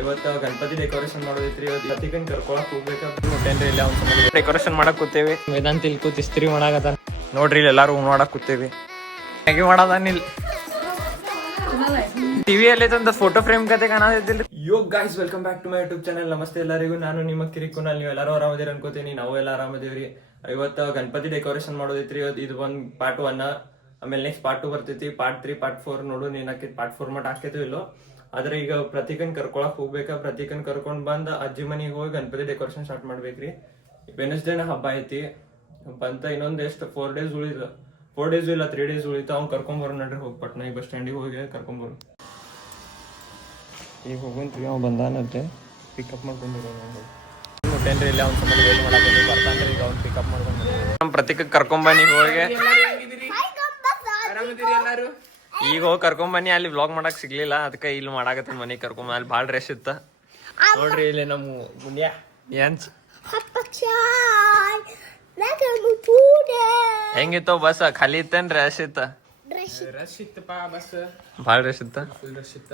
ಇವತ್ತು ಗಣಪತಿ ಡೆಕೋರೇಷನ್ ಮಾಡೋದೈತ್ರಿ. ಇವತ್ತು ಪ್ರತಿಕನ್ ಕರ್ಕೊಳಕ್ ಹೋಗ್ಬೇಕು ಹೊಟ್ಟೇನ್ರಿ. ಇಲ್ಲ ಒಂದು ಡೆಕೋರೇಷನ್ ಮಾಡಕ್ ಕೂತೇವಿ. ವೇದಾಂತ್ ಇಲ್ಲಿ ಕೂತ್ ಇಸ್ತ್ರಿ ಮಾಡಾಕತ್ತಾನ ನೋಡ್ರಿ. ಇಲ್ಲಿ ಎಲ್ಲಾರು ಮಾಡಕ್ ಕೂತೇವಿ. ಹೇಗೆ ಮಾಡೋದಾನಿಲ್ ಟಿವಿಯಲ್ಲಿ ತಂದ ಫೋಟೋ ಫ್ರೇಮ್ ಕತೆ ಕಾಣದಿಲ್ರಿ. Yo guys, welcome back to my YouTube channel. ನಮಸ್ತೆ ಎಲ್ಲರಿಗೂ. ನಾನು ನಿಮ್ಮ ಕಿರಿಕುನಲ್ಲಿ. ನೀವು ಎಲ್ಲರೂ ಆರಾಮದಿರಿ ಅನ್ಕೋತೀನಿ. ನಾವು ಎಲ್ಲ ಆರಾಮದೇವ್ರಿ. ಇವತ್ತು ಗಣಪತಿ ಡೆಕೋರೇಷನ್ ಮಾಡೋದೈತ್ರಿ. ಇದು ಒಂದು ಪಾರ್ಟ್ 1. ಆಮೇಲೆ ನೆಕ್ಸ್ಟ್ ಪಾರ್ಟ್ 2 ಬರ್ತೈತಿ. ಪಾರ್ಟ್ 3 ಪಾರ್ಟ್ 4 ನೋಡು ನೀನ್ ಹಾಕಿದ್ ಪಾರ್ಟ್ 4 ಮಟ್ಟ ಹಾಕೈತಿವಿ ಇಲ್ಲೋ. ಆದ್ರೆ ಈಗ ಪ್ರತೀಕನ್ ಕರ್ಕೊಳಕ್ ಹೋಗ್ಬೇಕಾ. ಪ್ರತೀಕನ್ ಕರ್ಕೊಂಡ್ ಬಂದ್ ಅಜ್ಜಿ ಮನಿಗೆ ಹೋಗಿ ಗಣಪತಿ ಡೆಕೋರೇಷನ್ ಸ್ಟಾರ್ಟ್ ಮಾಡ್ಬೇಕ್ರಿ. ವೆನಸ್ಡೇನ ಹಬ್ಬ ಐತಿ ಬಂತ. ಇನ್ನೊಂದ್ ಎಷ್ಟು 4 ಡೇಸ್ ಉಳಿದ. 4 ಡೇಸ್ ಇಲ್ಲ 3 ಡೇಸ್ ಉಳಿತ. ಅವ್ನು ಕರ್ಕೊಂಬರೋ ನಡ್ರಿ. ಹೋಗಿ ಪಟ್ನ ಈ ಬಸ್ ಸ್ಟ್ಯಾಂಡಿಗೆ ಹೋಗಿ ಕರ್ಕೊಂಬರು. ಈಗ ಹೋಗಂತ್ರಿ. ಅವ್ ಬಂದಾನಂತೆ ಪಿಕಪ್ ಮಾಡ್ಕೊಂಡಿರೋ ಮುಟ್ಟೇನ್ರಿ. ಇಲ್ಲ ಅವ್ನು ಸ್ವಲ್ಪ ವೇಟ್ ಮಾಡಕ್ಕೆ ಬರ್ತಾನ್ರಿ. ಈಗ ಅವ್ನು ಪಿಕಪ್ ಮಾಡ್ಕೊಂಡು ನಮ್ಮ ಪ್ರತೀಕ ಕರ್ಕೊಂಬನ್ನಿ ಹೋಗಿ. ಈಗ ಹೋಗಿ ಕರ್ಕೊಂಬನ್ನಿ. ಅಲ್ಲಿ ವ್ಲಾಗ್ ಮಾಡಕ್ ಸಿಗ್ಲಿಲ್ಲ, ಅದಕ್ಕೆ ಇಲ್ಲಿ ಮಾಡಾಕತ್ತೀನಿ. ಮನೆಗೆ ಕರ್ಕೊಂಬ. ಅಲ್ಲಿ ಭಾಳ ರೆಶ್ ಇತ್ತ ನೋಡ್ರಿ. ಇಲ್ಲಿ ನಮ್ಮ ಮುನ್ಯ ಏನ್ ಹೆಂಗಿತ್ತು ಬಸ್? ಖಾಲಿ ಇತ್ತೇನ್ ರಶ್ ಇತ್ತ? ರಶ್ ಇತ್ತಪ್ಪ ಬಸ್. ಭಾಳ ರಶ್ ಇತ್ತ. ಫುಲ್ ರಶ್ ಇತ್ತ.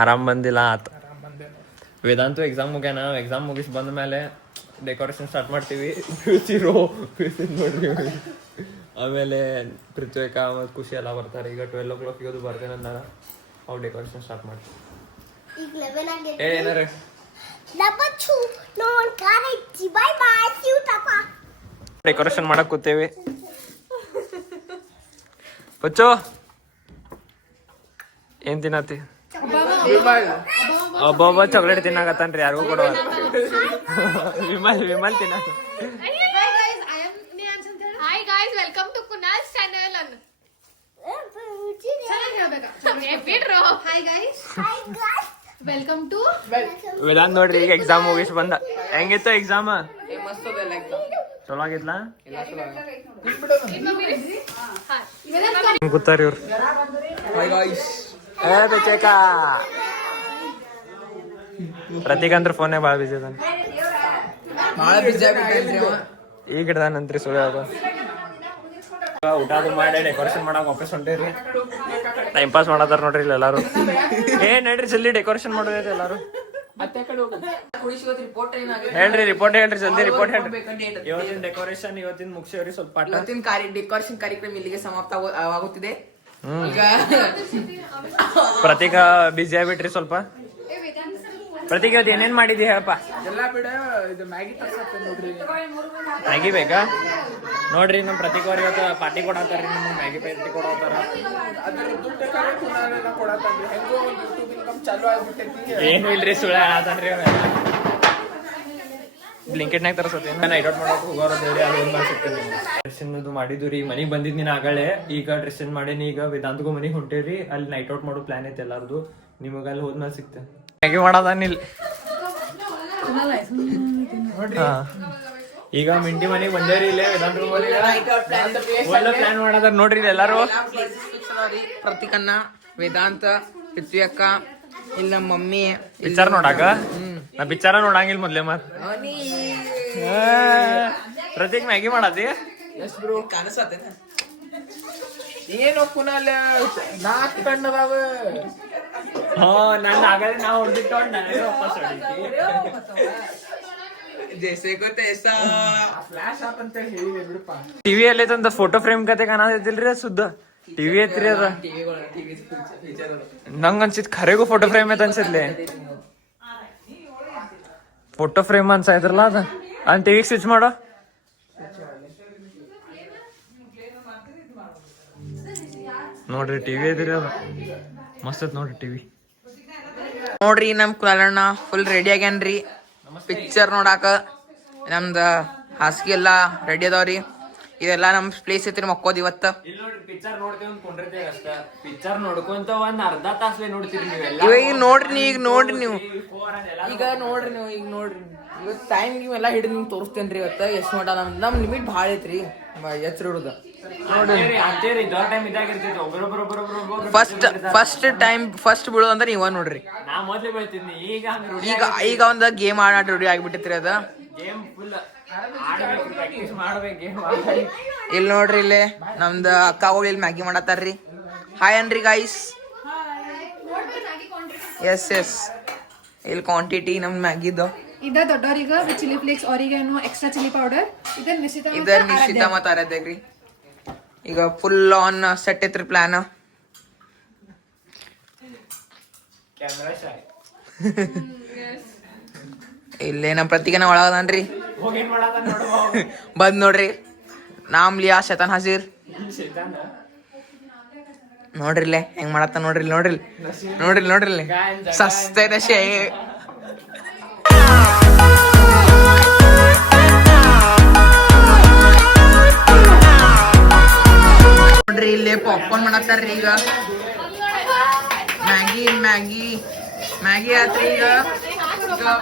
ಆರಾಮ್ ಬಂದಿಲ್ಲ ಆತ. ವೇದಾಂತು ಎಕ್ಸಾಮ್ ಮುಗ್ಯಾನ. ಎಕ್ಸಾಮ್ ಮುಗಿಸಿ ಬಂದ ಮೇಲೆ ಡೆಕೋರೇಷನ್ ಸ್ಟಾರ್ಟ್ ಮಾಡ್ತೀವಿ. ನೋಡ್ರಿ. ಆಮೇಲೆ ಪೃಥ್ವಿಕ ಮತ್ತು ಖುಷಿ ಎಲ್ಲ ಬರ್ತಾರೆ. ಈಗ 12 o'clock ಅದು ಬರ್ತೇನೆ ಅಂದಾಗ ಅವ್ರು ಡೆಕೋರೇಷನ್ ಸ್ಟಾರ್ಟ್ ಮಾಡ್ತೀವಿ. ಏನಾರ ಡೆಕೋರೇಷನ್ ಮಾಡಕ್ ಕೂತೇವಿ. ಪಚ್ಚು ಏನ್ ತಿನ್ನತಿ? ಒಬ್ಬೊಬ್ಬ ಚಾಕ್ಲೇಟ್ ತಿನ್ನಾಕತ್ತಾನ್ರಿ. ಯಾರಿಗೂ ಕೊಡುವ. ವಿಮಲ್ ತಿನ್ನ. Hi guys, welcome to Kunal's channel. Hi guys. Welcome to Vedant ನೋಡ್ರಿ. ಈಗ ಎಕ್ಸಾಮ್ ಮುಗಿಸ್ ಬಂದ. ಹೆಂಗಿತ್ತು ಎಕ್ಸಾಮ್? ಚಲೋ ಆಗಿತ್ಲಾ? ಕೂತಾರಿ ಇವ್ರು. ಪ್ರತೀಕ್ ಅಂದ್ರೆ ಫೋನೇ ಭಾಳ ಬಿಜಿ ಅದಾನ. ಈಗ ಹಿಡ್ದಾನಂತ್ರಿ ಸುಳ್ಳು. ಊಟ ಅದು ಮಾಡಿ ಡೆಕೋರೇಷನ್ ಮಾಡಕ್ ವಾಪಸ್ ಹೊಂಟೇರಿ. ಟೈಮ್ ಪಾಸ್ ಮಾಡತ್ತಾರ ನೋಡ್ರಿ ಇಲ್ಲಿ ಎಲ್ಲಾರು. ನಡ್ರಿ ಜಲ್ದಿ ಡೆಕೋರೇಷನ್ ಮಾಡೋದೈತೆ ಎಲ್ಲಾರು. ಹೇಳ್ರಿ ರಿಪೋರ್ಟ್ ಹೇಳ್ರಿ ಜಲ್ದಿ ರಿಪೋರ್ಟ್ ಹೇಳ್ರಿ. ಇವತ್ತಿನ ಡೆಕೋರೇಷನ್ ಇವತ್ತಿನ ಮುಗಿಸೇವ್ರಿ. ಸ್ವಲ್ಪ ಡೆಕೋರೇಷನ್ ಕಾರ್ಯಕ್ರಮ ಇಲ್ಲಿಗೆ ಸಮಾಪ್ತವಾಗುತ್ತಿದೆ. ಪ್ರತೀಕ ಬಿಜಿ ಆಗ್ಬಿಟ್ರಿ ಸ್ವಲ್ಪ. ಪ್ರತೀಕ್ ಇವತ್ತು ಏನೇನ್ ಮಾಡಿದಿ ಹೇಳಪ್ಪ? ಎಲ್ಲ ಬಿಡ. ಇದು ಮ್ಯಾಗಿ ತರ್ಸತ್ತೆ ನೋಡ್ರಿ. ಮ್ಯಾಗಿ ಬೇಕಾ ನೋಡ್ರಿ. ನಮ್ ಪ್ರತೀಕ್ ಅವ್ರ ಇವತ್ತು ಪಾರ್ಟಿ ಕೊಡತ್ತಾರ್ರಿ. ನಮ್ಗೆ ಮ್ಯಾಗಿ ಪಾರ್ಟಿ ಕೊಡತ್ತಾರ. ಅದ್ರ ದುಡ್ಡು ಕೊಡತ್ತಂದ್ರಿ. ಹೆಂಗೋ ಯೂಟ್ಯೂಬ್ ಇನ್ಕಮ್ ಚಾಲು ಆಗ್ಬಿಟ್ಟೈತಿ. ಏನು ಇಲ್ರಿ ಸುಳ್ಳ ಆತನ್ರಿ. ಬ್ಲಿಂಕೆಟ್ನಾಗ ತರಸತ್ತೆ. ನೈಟ್ ಔಟ್ ಮಾಡಕ್ ಹೋಗೋರದೇವ್ರಿ. ಅಲ್ಲಿ ಒಂದ್ ಸಿಗ್ತೇನೆ. ಡ್ರೆಸ್ಸಿನ್ ಮಾಡಿದ್ವಿ ರೀ. ಮನಿಗ್ ಬಂದಿದ್ ನೀನ್ ಆಗಳೆ. ಈಗ ಡ್ರೆಸ್ಸಿನ್ ಮಾಡೇನಿ. ಈಗ ವೇದಾಂತ್ಗೂ ಮನಿಗ್ ಹೊಂಟೇರಿ. ಅಲ್ಲಿ ನೈಟ್ ಔಟ್ ಮಾಡೋ ಪ್ಲಾನ್ ಐತೆ ಎಲ್ಲಾರ್ದು. ನಿಮಗ ಅಲ್ಲಿ ಹೋದ್ಮೇಲೆ ಸಿಗ್ತೇನೆ. ಮ್ಯಾಗಿ ಮಾಡೋದಾನಿಲ್ ಈಗ ಮಿಂಟಿ ಮನೆಗೆ ಬಂದೇರಿ. ಇಲ್ಲೇ ವೇದಾಂತ ಪ್ಲಾನ್ ಮಾಡದಾರ ನೋಡ್ರಿ ಎಲ್ಲಾರು. ಪ್ರತೀಕನ್ನ, ವೇದಾಂತ, ಪೃಥ್ವಿ ಅಕ್ಕ, ಇಲ್ಲ ನಮ್ಮ ಮಮ್ಮಿ ಪಿಕ್ಚರ್ ನೋಡಾಕ. ನಾ ಪಿಕ್ಚರ ನೋಡಂಗಿಲ್ಲ ಮೊದ್ಲೇ. ಮತ್ ಪ್ರತೀಕ್ ಮ್ಯಾಗಿ ಮಾಡತಿ ಎಸ್ ಬ್ರೋ ಕಾಣಿಸತ್ತೆ. ಏನು ಕುನಾಲ 4 ಕಣ್ಣದಾವ. ನಾನು ಆಗಲೇ ನಾವು ಹೊಡೆದಿಟ್ಟು ವಾಪಸ್ ಜೈಸೆ ಗೊತ್ತೈಸಾ ಫ್ಲಾಶ್ ಆತಂತ ಹೇಳಿದೆ ಬಿಡಪ್ಪ. ಟಿವಿಯಲ್ಲಿ ತಂದ ಫೋಟೋ ಫ್ರೇಮ್ ಕತೆ ಕಾಣದಿಲ್ರಿ. ಸುದ್ದ ಟಿವಿ ಐತ್ರಿ ಅದ. ನಂಗ ಅನ್ಸಿತ್ ಖರೆಗೂ ಫೋಟೋ ಫ್ರೇಮ್ ಐತ ಅನ್ಸಿದ್ಲೆ. ಫೋಟೋ ಫ್ರೇಮ್ ಅನ್ಸಾಯ್ತ್ರಲ್ಲ ಅದ. ಅದ್ ಟಿವಿ ಸ್ವಿಚ್ ಮಾಡೋ. ನೋಡ್ರಿ ಟಿವಿ ಐತ್ರಿ ಅದ. ಮಸ್ತ್ ಐತ್ ನೋಡ್ರಿ ಟಿವಿ. ನೋಡ್ರಿ ನಮ್ ಕುಲಾಲಣ್ಣ ಫುಲ್ ರೆಡಿ ಆಗ್ಯಾನ್ರಿ ಪಿಕ್ಚರ್ ನೋಡಾಕ. ನಮ್ದ ಹಾಸಿಗೆ ಎಲ್ಲಾ ರೆಡಿ ಅದಾವ್ರಿ. ಇದೆಲ್ಲ ನಮ್ ಪ್ಲೇಸ್ ಐತ್ರಿ ಮಕ್ಕೋದ್ ಇವತ್ತ. ಇಲ್ಲಿ ನೋಡ್ರಿ ಪಿಕ್ಚರ್ ನೋಡ್ತೇವೆ ಕೊಂಡಿರ್ತೇವೆ ಅಷ್ಟ. ಪಿಕ್ಚರ್ ನೋಡ್ಕೊಂತ ಒಂದ್ ಅರ್ಧ ತಾಸ್ಲೆ ನೋಡ್ತೀರಿ ನೀವೆಲ್ಲ. ಇವಾಗ ನೋಡ್ರಿ ಈಗ ನೋಡ್ರಿ ನೀವು. ಈಗ ನೋಡ್ರಿ ಇವತ್ತು ಟೈಮ್ ಎಲ್ಲ ಹಿಡಿದು ನಿಮ್ಗೆ ತೋರಿಸ್ತೇನ್ರಿ. ಇವತ್ತ ಎಷ್ಟು ಮಾಡ ನಮ್ ಲಿಮಿಟ್ ಭಾಳ ಐತ್ರಿ. ಎಚ್ಚರ ಹಿಡುದ ಫಸ್ಟ್ ಬೀಳೋದು ಅಂದ್ರೆ ನೀವ ನೋಡ್ರಿ. ಈಗ ಒಂದ್ ಗೇಮ್ ಆಡ ರೆಡಿ ಆಗ್ಬಿಟ್ಟೈತ್ರಿ ಅದ. ಇಲ್ಲಿ ನೋಡ್ರಿ ಇಲ್ಲಿ ನಮ್ದು ಅಕ್ಕಗಳು ಇಲ್ಲಿ ಮ್ಯಾಗಿ ಮಾಡತ್ತಾರ್ರಿ. ಹಾಯ್ ಅನ್ರಿ ಗೈಸ್. ಎಸ್ ಇಲ್ಲಿ ಕ್ವಾಂಟಿಟಿ ನಮ್ ಮ್ಯಾಗಿದ್ದು ಇದ ದೊಡ್ಡವರಿಗೆ with chilli flakes oregano extra chilli powder ಇದ ನಿಶ್ಚಿತ ಮತ್ತ ಆರಾಧ್ಯಾಗ್ರಿ ಈಗ ಫುಲ್ ಆನ್ ಸೆಟ್ ಐತ್ರಿ ಪ್ಲಾನ್ ಕ್ಯಾಮ್ರಾ ಶಾಯ್ ಇಲ್ಲೇ ನಮ್ ಪ್ರತಿಗನ ಒಳಗದನ್ರಿ ಹೋಗೇನ್ ಮಾಡದ ನೋಡುವ ಬಂದ್ ನೋಡ್ರಿ ನಾಮ್ ಲಿಯಾ ಶತಾನ್ ಹಸೀರ್ ನೋಡ್ರಿ ಇಲ್ಲೇ ಹೆಂಗ್ ಮಾಡತ್ತ ನೋಡ್ರಿ ನೋಡ್ರಿ ಸಸ್ತೆ ನಶೆ ನೋಡ್ರಿ ಇಲ್ಲೇ ಪಾಪ್ಕಾರ್ನ್ ಮಾಡತ್ತಾರ್ರಿ ಈಗ ಮ್ಯಾಗಿ ಆತ್ರಿ ಈಗ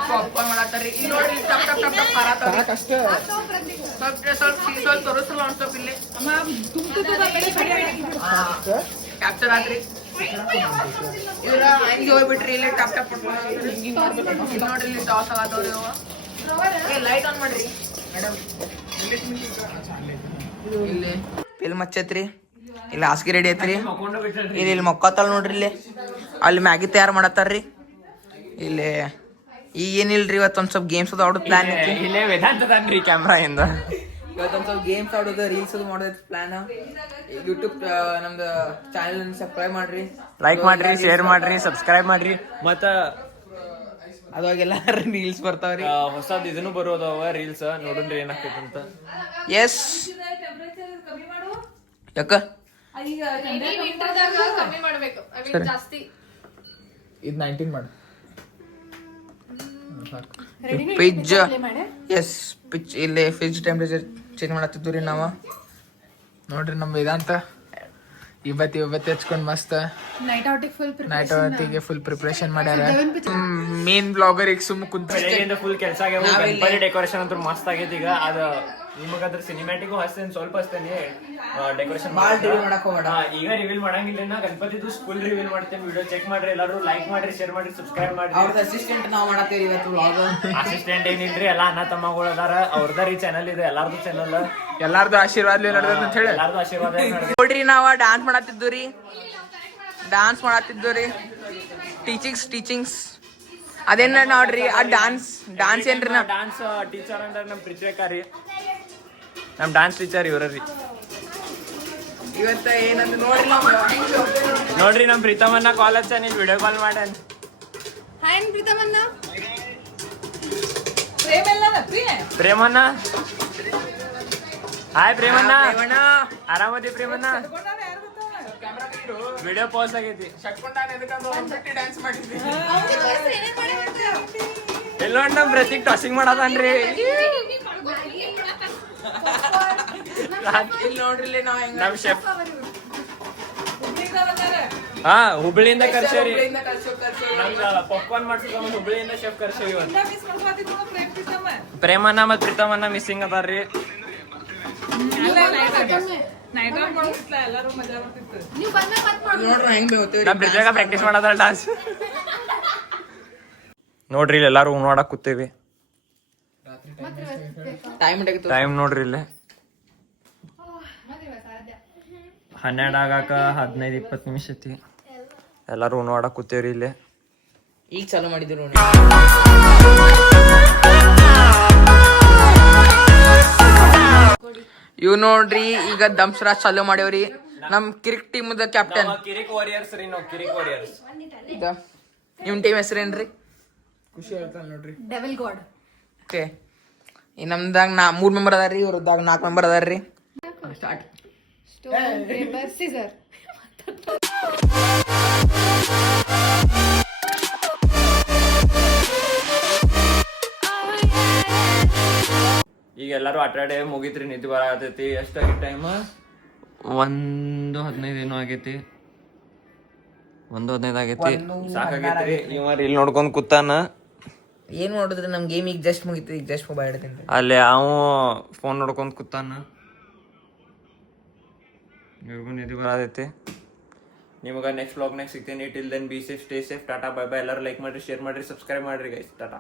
ಪಾಪ್ಕಾರ್ನ್ ಮಾಡತ್ತಾರ್ರಿ ಇಲ್ಲಿ ನೋಡ್ರಿ ಟಪ್ ಟಪ್ ಟಪ್ ಟಪ್ ಹಾರಾತಾವ್ರಿ. ಸ್ವಲ್ಪ ತೋರಿಸಲ್ಲ ಸ್ವಲ್ಪ ಇಲ್ಲಿ ಕ್ಯಾಪ್ಚರ್ ಆತ್ರಿ ಇದ್ರ ಹಂಗೆ ಹೋಗ್ಬಿಟ್ರಿ ಇಲ್ಲಿ ಟಪ್ ಟಪ್ ನೋಡ್ರಿ ಇಲ್ಲಿ ಟಾಸ್ ಆಗತ್ತವ್ರಿ ಅವ ಲೈಟ್ ಆನ್ ಮಾಡ್ರಿ ಮೇಡಮ್ ಇಲ್ಲಿ ಫಿಲ್ಮ್ ಹಚ್ಚೈತ್ರಿ ಇಲ್ಲಿ ಹಾಸಿಗೆ ರೆಡಿ ಐತ್ರಿ ಇಲ್ಲಿ ಮಕ್ಕೋತಾಳ ನೋಡ್ರಿ ಇಲ್ಲಿ ಅಲ್ಲಿ ಮ್ಯಾಗಿ ತಯಾರು ಮಾಡತ್ತಾರ್ರಿ ಇಲ್ಲಿ ಈಗ ಏನಿಲ್ರಿ ಇವತ್ತೊಂದ್ ಸ್ವಲ್ಪ ಗೇಮ್ಸ್ ಅದು ಆಡೋದು ಪ್ಲಾನ್ ಐತಿ ಇಲ್ಲೇ ವೇದಾಂತದನ್ರಿ ಕ್ಯಾಮ್ರಾ ಇಂದ ಇವತ್ತೊಂದ್ ಸ್ವಲ್ಪ ಗೇಮ್ಸ್ ಆಡೋದು ರೀಲ್ಸ್ ಅದು ಮಾಡೋದು ಪ್ಲಾನ್ ಯೂಟ್ಯೂಬ್ ನಮ್ದು ಚಾನೆಲ್ ಸಬ್ಸ್ಕ್ರೈಬ್ ಮಾಡ್ರಿ ಲೈಕ್ ಮಾಡ್ರಿ ಶೇರ್ ಮಾಡ್ರಿ ಸಬ್ಸ್ಕ್ರೈಬ್ ಮಾಡ್ರಿ ಮತ್ತ ಅವಾಗೆಲ್ಲ ರೀಲ್ಸ್ ಬರ್ತಾವ್ರಿ ಹೊಸದ್ ಇದನ್ನು ಬರೋದವ ರೀಲ್ಸ್ ನೋಡ್ರಿ ಏನಾಗ್ತೈತಿ ಅಂತ ಎಸ್ ಯಾಕ ಕಮ್ಮಿ ಮಾಡ್ಬೇಕು ಜಾಸ್ತಿ ಇದು 19 ಮಾಡು ಫ್ರಿಜ್ ಎಸ್ ಪಿಚ್ ಇಲ್ಲಿ ಫ್ರಿಜ್ ಟೆಂಪರೇಚರ್ ಚೇಂಜ್ ಮಾಡತ್ತಿದ್ವಿ ನಾವು ನೋಡ್ರಿ ನಮ್ಮ ವೇದಾಂತ ಇವತ್ತು ಹಚ್ಕೊಂಡ್ ಮಸ್ತ್ ನೈಟ್ ಔಟಿಗೆ ಫುಲ್ ನೈಟ್ ಹೊತ್ತಿಗೆ ಫುಲ್ ಪ್ರಿಪರೇಷನ್ ಮಾಡ್ಯಾರ ಮೇನ್ ಬ್ಲಾಗರ್ ಈಗ ಸುಮ್ಮ ಕುಂತ ಬೆಳಗ್ಗೆಯಿಂದ ಫುಲ್ ಕೆಲಸ ಆಗ್ಯಾವ ಗಣಪತಿ ಡೆಕೋರೇಷನ್ ಅಂತೂ ಮಸ್ತ್ ಆಗೈತಿ ಈಗ ಅದ ನಿಮಗಂದ್ರ ಸಿನಿಮ್ಯಾಟಿಕ್ ಹಚ್ತೇನೆ ಸ್ವಲ್ಪ ಹಚ್ತೇನೆ ಡೆಕೋರೇಷನ್ ಈಗ ರಿವೀಲ್ ಮಾಡಂಗಿಲ್ಲ ನಾ ಗಣಪತಿದು ಫುಲ್ ರಿವೀಲ್ ಮಾಡ್ತೇನೆ ವಿಡಿಯೋ ಚೆಕ್ ಮಾಡ್ರಿ ಎಲ್ಲರೂ ಲೈಕ್ ಮಾಡ್ರಿ ಶೇರ್ ಮಾಡ್ರಿ ಸಬ್ಸ್ಕ್ರೈಬ್ ಮಾಡ್ರಿ ಅವ್ರದ್ದು ಅಸಿಸ್ಟೆಂಟ್ ನಾವು ಮಾಡತ್ತೇವಿ ಇವತ್ತು ವ್ಲಾಗ್ ಅಸಿಸ್ಟೆಂಟ್ ಏನಿಲ್ರಿ ಎಲ್ಲಾ ಅಣ್ಣ ತಮ್ಮಗಳು ಅದಾರ ಅವ್ರದಾರಿ ಚಾನಲ್ ಇದೆ ಎಲ್ಲಾರ್ದು ಚಾನಲ್ ಎಲ್ಲಾರ್ದು ಆಶೀರ್ವಾದ ನಡೆದ ಅಂತ ಹೇಳಿ ಎಲ್ಲಾರ್ದು ಆಶೀರ್ವಾದ ನೋಡ್ರಿ ನಾವ ಡಾನ್ಸ್ ಮಾಡತ್ತಿದ್ವಿ ಟೀಚಿಂಗ್ಸ್ ಅದೇನ ನೋಡ್ರಿ ಆ ಡಾನ್ಸ್ ಏನ್ರಿ ನಾ ಡಾನ್ಸ್ ಟೀಚರ್ ಅಂದ್ರೆ ನಮ್ ಪ್ರೀತಿಕಾರಿ ನಮ್ ಡಾನ್ಸ್ ಟೀಚರ್ ಇವ್ರಿ ಇವತ್ತ ಏನಂತ ನೋಡ್ರಿ ನಾವು ನೋಡ್ರಿ ನಮ್ ಪ್ರೀತಮನ್ನ ಕಾಲ್ ಹಚ್ಚ ನೀನ್ ವಿಡಿಯೋ ಕಾಲ್ ಮಾಡ್ಯಾನ ಹಾಯ್ ಪ್ರೀತಮನ್ನ ಪ್ರೇಮಣ್ಣ ಹಾಯ್ ಪ್ರೇಮಣ್ಣ ಆರಾಮದಿ ಪ್ರೇಮಣ್ಣ ವಿಡಿಯೋ ಪಾಸ್ ಆಗೈತಿ ಎಲ್ಲ ನಮ್ ಪ್ರತೀಕ್ ಟಾಸಿಂಗ್ ಮಾಡದನ್ರಿ ಇಲ್ಲಿ ನೋಡ್ರಿ ಇಲ್ಲಿ ನಾವ್ ಹೆಂಗ ನಮ್ ಶೆಫ್ ಹಾ ಹುಬ್ಳಿಯಿಂದ ಕರ್ಸೇವ್ರಿ ನಮ್ಗ ಪಾಪ್ಕಾರ್ನ್ ಮಾಡ್ಸಿದ ಹುಬ್ಳಿಯಿಂದ ಶೆಫ್ ಕರ್ಸೇವಿ ಪ್ರೇಮಣ್ಣ ಮತ್ ಪ್ರೀತಮಣ್ಣ ಮಿಸ್ಸಿಂಗ್ ಅದಾರ್ರಿ ನೀವು ಬಂದ ನೋಡ್ರಿ ಹೆಂಗ್ ಬೇವತ್ತೇವ್ರಿ ನಮ್ ಬ್ರಿಜಾಗ ಪ್ರಾಕ್ಟೀಸ್ ಮಾಡದ ಡಾನ್ಸ್ ನೋಡ್ರಿ ಇಲ್ಲಿ ಎಲ್ಲಾರು ನೋಡಕ್ ಕೂತೇವಿ ಟೈಮ್ ನೋಡ್ರಿ ಇಲ್ಲಿ 12 ಆಗಾಕ 15-20 ನಿಮಿಷ ಐತಿ ಎಲ್ಲಾರು ನೋಡಕ್ ಕೂತೇವ್ರಿ ಇಲ್ಲಿ ಈಗ ಚಾಲು ಮಾಡಿದ್ರು ನೋಡಿ ಇವ್ ನೋಡ್ರಿ ಈಗ ದಂಸರಾ ಚಾಲು ಮಾಡ್ಯವ್ರಿ ನಮ್ ಕಿರಿಕ್ ಟೀಮ್ ದ ಕ್ಯಾಪ್ಟನ್ ಕಿರಿಕ್ ವಾರಿಯರ್ಸ್ ರೀ ನಾವು ಕಿರಿಕ್ ವಾರಿಯರ್ಸ್ ನಿಮ್ ಟೀಮ್ ಹೆಸರೇನ್ರಿ ಖುಷಿ ಹೇಳ್ತಾನೆ ನೋಡ್ರಿ ಡೆವಿಲ್ ಗಾಡ್ ಓಕೆ ಈ ನಮ್ದಾಗ 3 ಮೆಂಬರ್ ಅದಾರ್ರಿ ಇವ್ರದಾಗ 4 ಮೆಂಬರ್ ಅದಾರ್ರಿ ಸ್ಟಾರ್ಟ್ ಸ್ಟೋನ್ ಪೇಪರ್ ಸಿಸರ್ ಈಗ ಎಲ್ಲಾರು ಆಟಾಡೆ ಮುಗಿತ್ರಿ ನಿದ್ದೆ ಬರತೈತಿ ಎಷ್ಟಾಗಿ ಟೈಮ್ 1:15 ಏನೋ ಆಗೈತಿ 1:15 ಆಗೈತಿ ಸಾಕಾಗೈತ್ರಿ ಇವ ಇಲ್ಲಿ ನೋಡ್ಕೊಂಡ್ ಕೂತಾನ ಏನ್ ನೋಡಿದ್ರಿ ನಮ್ ಗೇಮ್ ಈಗ ಜಸ್ಟ್ ಮುಗಿತು ಈಗ ಜಸ್ಟ್ ಮೊಬೈಲ್ ಹಿಡ್ತೀನಿ ಅಲ್ಲಿ ಅವ ಫೋನ್ ನೋಡ್ಕೊಂಡ್ ಕೂತಾನ ಇವ್ರಿಗೂ ನಿದ್ದೆ ಬರತೈತಿ ನಿಮಗೆ ನೆಕ್ಸ್ಟ್ ವ್ಲಾಗ್ನಾಗ ಸಿಗ್ತೀನಿ till then be safe stay safe tata bye bye ಎಲ್ಲರೂ ಲೈಕ್ ಮಾಡ್ರಿ ಶೇರ್ ಮಾಡ್ರಿ ಸಬ್ಸ್ಕ್ರೈಬ್ ಮಾಡ್ರಿ ಗೈಸ್ ಟಾಟಾ